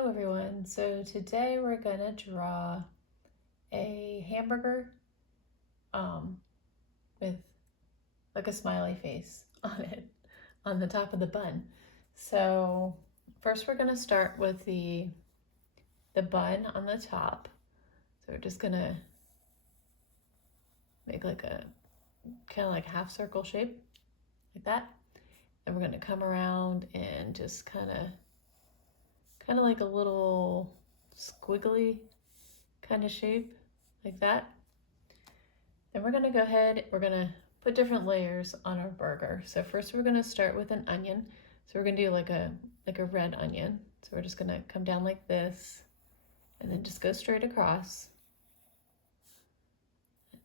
Hello everyone. So today we're gonna draw a hamburger with like a smiley face on it on the top of the bun. So first we're gonna start with the bun on the top. So we're just gonna make like a kind of like half circle shape like that. And we're gonna come around and just kind of like a little squiggly kind of shape like that. Then we're gonna go ahead, we're gonna put different layers on our burger. So first we're gonna start with an onion. So we're gonna do like a red onion. So we're just gonna come down like this and then just go straight across.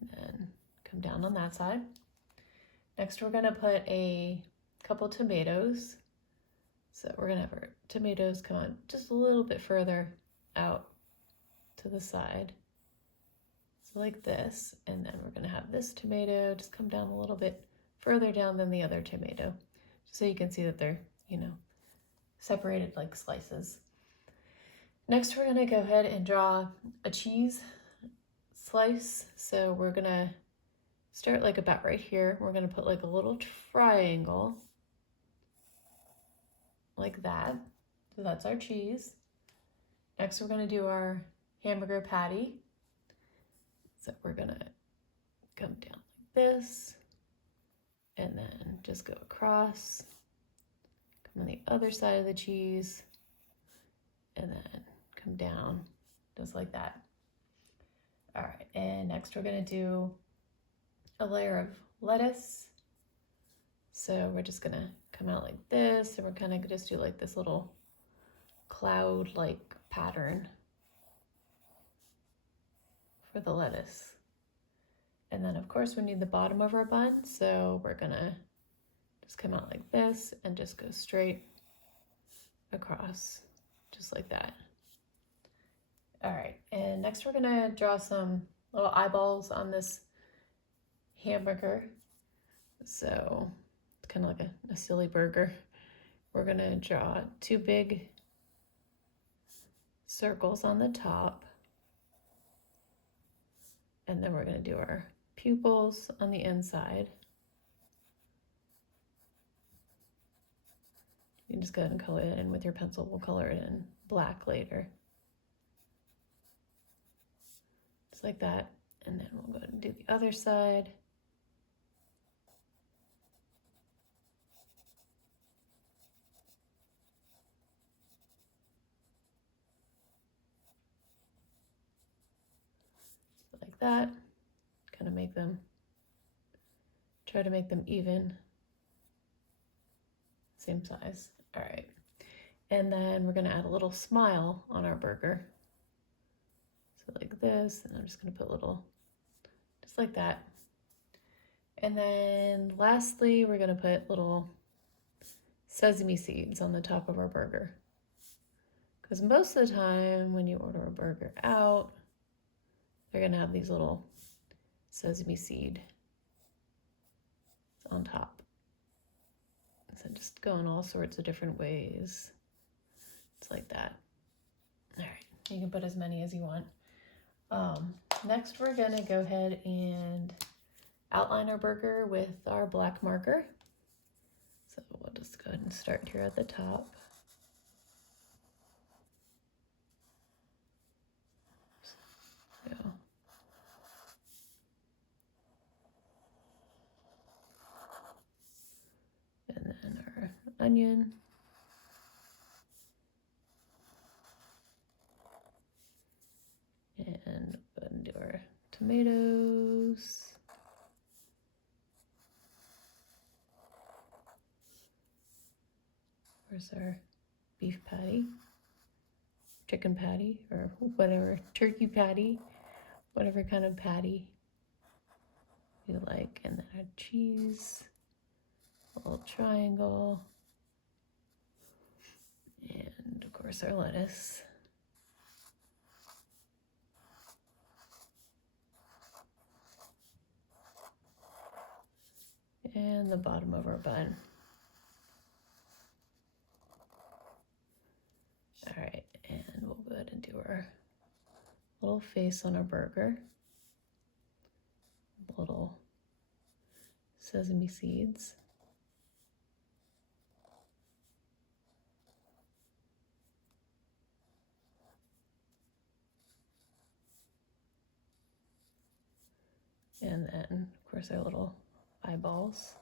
And then come down on that side. Next we're gonna put a couple tomatoes. So we're gonna have our tomatoes come on just a little bit further out to the side. So like this, and then we're gonna have this tomato just come down a little bit further down than the other tomato, just so you can see that they're, separated like slices. Next, we're gonna go ahead and draw a cheese slice. So we're gonna start like about right here. We're gonna put like a little triangle like that. So that's our cheese. Next, we're gonna do our hamburger patty. So we're gonna come down like this and then just go across, come on the other side of the cheese, and then come down just like that. All right, and next we're gonna do a layer of lettuce. So we're just gonna come out like this, and we're kind of just do like this little cloud-like pattern for the lettuce. And then of course we need the bottom of our bun, so we're gonna just come out like this and just go straight across, just like that. All right, and next we're gonna draw some little eyeballs on this hamburger. So it's kind of like a silly burger. We're gonna draw two big circles on the top. And then we're gonna do our pupils on the inside. You can just go ahead and color it in with your pencil. We'll color it in black later. Just like that. And then we'll go ahead and do the other side. Like that. Kind of make them, try to make them even, same size. All right. And then we're gonna add a little smile on our burger. So like this, and I'm just gonna put a little, just like that. And then lastly, we're gonna put little sesame seeds on the top of our burger. Because most of the time when you order a burger out, they're gonna have these little sesame seed on top. So just go in all sorts of different ways. It's like that. All right, you can put as many as you want. Next, we're gonna go ahead and outline our burger with our black marker. So we'll just go ahead and start here at the top. So, and then our onion. And go ahead and do our tomatoes. Where's our beef patty, chicken patty, or whatever, turkey patty, whatever kind of patty you like. And then our cheese, a little triangle, and of course our lettuce. And the bottom of our bun. All right, and do our little face on our burger. Little sesame seeds. And then, of course, our little eyeballs.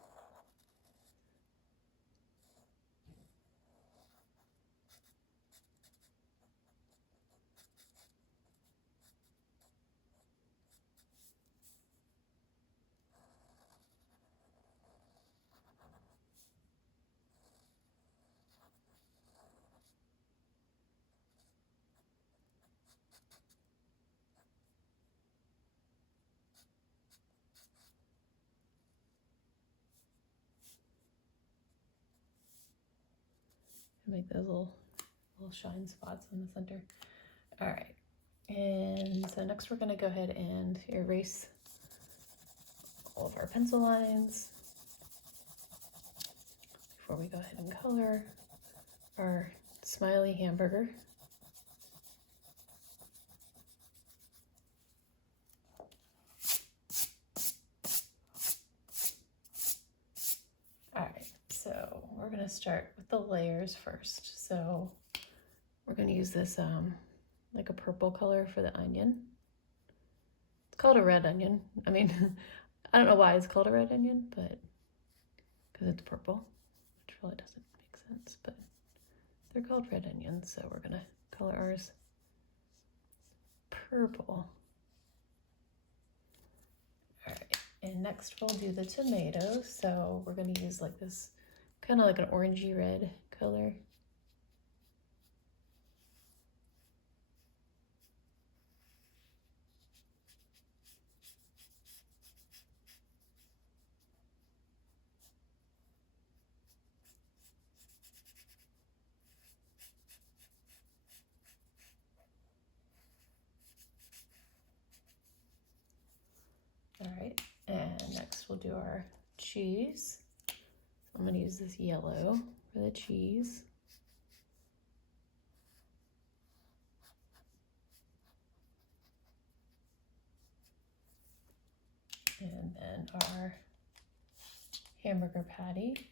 Make those little shine spots in the center. All right, and so next we're gonna go ahead and erase all of our pencil lines before we go ahead and color our smiley hamburger. All right, so we're gonna start with the layers first. So we're gonna use this like a purple color for the onion. It's called a red onion. I mean, I don't know why it's called a red onion, but because it's purple, which really doesn't make sense, but they're called red onions, so we're gonna color ours purple. All right, and next we'll do the tomatoes. So we're gonna use like this kind of like an orangey red color. All right, and next we'll do our cheese. So I'm gonna use this yellow for the cheese. And then our hamburger patty,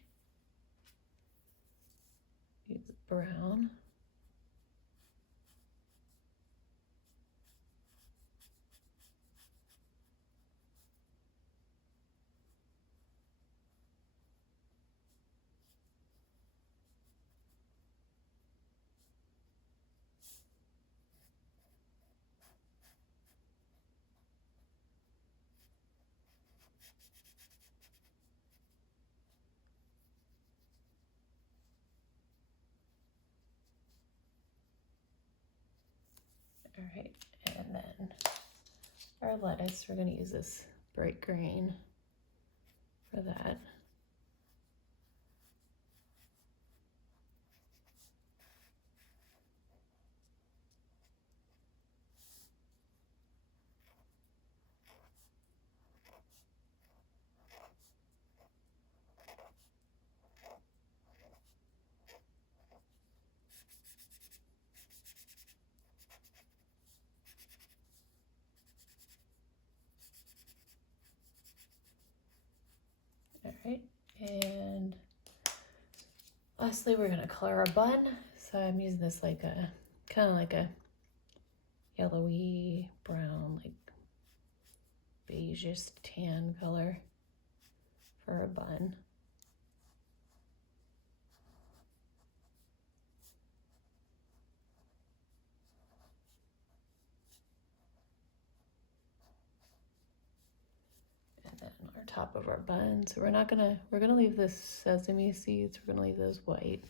use brown. All right, and then our lettuce, we're gonna use this bright green for that. All right, and lastly, we're gonna color our bun. So I'm using this like a, kind of like a yellowy brown, like beigeish tan color for a bun. And then our top of our bun. So we're gonna leave the sesame seeds, we're gonna leave those white.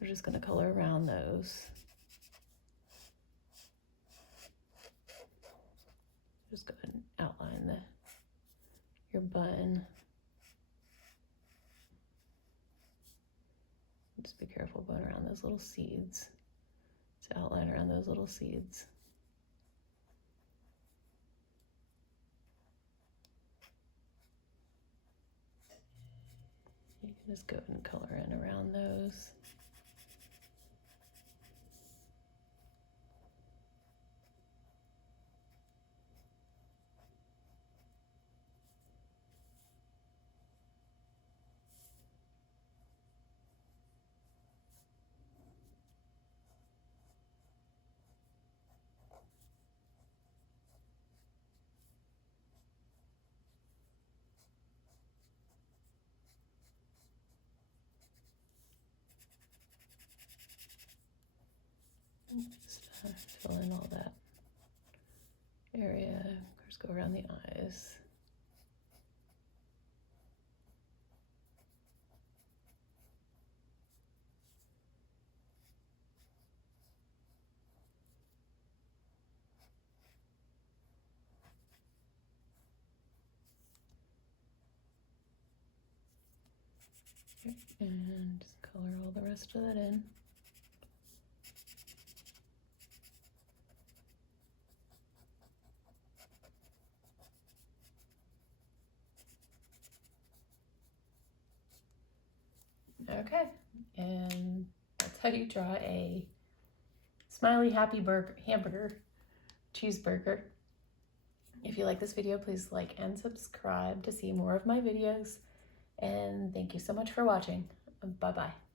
We're just gonna color around those. Just go ahead and outline your bun. Just be careful going around those little seeds. To outline around those little seeds. You can just go ahead and color in around those. Just fill in all that area. Of course, go around the eyes. And just color all the rest of that in. Okay, and that's how you draw a smiley happy hamburger cheeseburger. If you like this video, please like and subscribe to see more of my videos. And thank you so much for watching. Bye-bye.